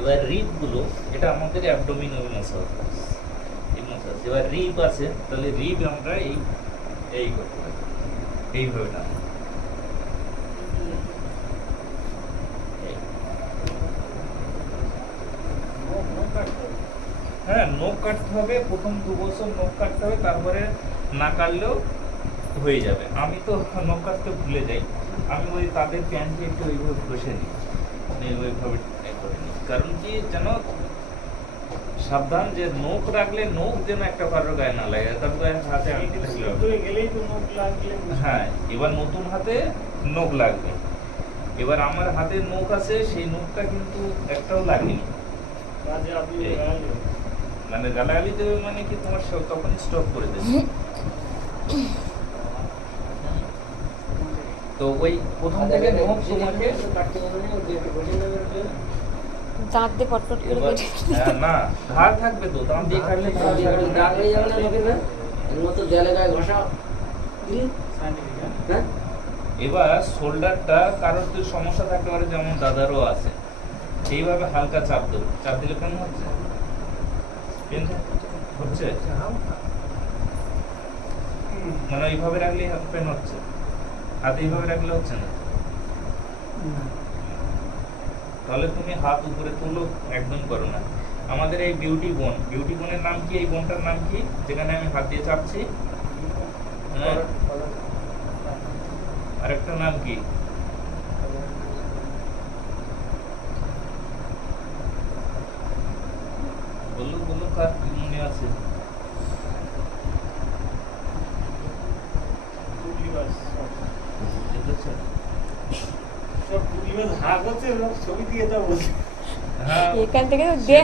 এবার রিব গুলো, এটা আমাদের অ্যাবডোমিনাল মাসল, এই মাসল। এবার রিব আছে, তাহলে রিব আমরা এই করতে পারি, এইভাবে টানবো। হ্যাঁ, নখ কাটতে হবে, প্রথম 2 বছর নখ কাটতে হবে, তারপরে না কাটলেও হয়ে যাবে। আমি তো নখ কাটতে ভুলে যাই, আমি ওই তাদের প্যান্টে একটু ওইভাবে বসে নিই, ওইভাবে করে নিই। কারণ কি যেন সাবধান, যে নখ রাখলে নখ যেন একটা কারোর গায়ে না লাগে, তার গায়ে হাতে আংটি থাকলে হবে। হ্যাঁ, এবার নতুন হাতে নখ লাগবে। এবার আমার হাতে নখ আছে, সেই নখটা কিন্তু একটাও লাগেনি। মানে গালাগালি দেবে মানে কি তোমার তখন স্টপ করে দেবে। তো ওই প্রথম থেকে নখ তোমাকে দাঁত দিয়ে পটপট করে এবার- কেটে হ্যাঁ, না ধার থাকবে তো, দাঁত দিয়ে কাটলে তো দাগ হয়ে যাবে না লোকের গায়ে? এর মতো দেয়ালে গায়ে ঘষা দিলি? হ্যাঁ? এবার শোল্ডারটা কারোর তো সমস্যা থাকতে পারে, যেমন দাদারও আছে, সেইভাবে হালকা চাপ দেবো। চাপ দিলে কেমন হচ্ছে? পেন হচ্ছে? মানে এইভাবে রাখলেই পেন হচ্ছে, হাতে এইভাবে রাখলে হচ্ছে না। তাহলে তুমি হাত উপরে তুলো, একদম করো না। আমাদের এই বিউটি বোনের নাম কি? এই বোনটার নাম কি যেখানে আমি হাত দিয়ে চাপছি? হ্যাঁ, আরেকটা নাম কি? বললো কার কি মনে আছে? দেখেছো? ছবি দিয়ে দাও বলছে। হ্যাঁ, এখান থেকে তো দেখ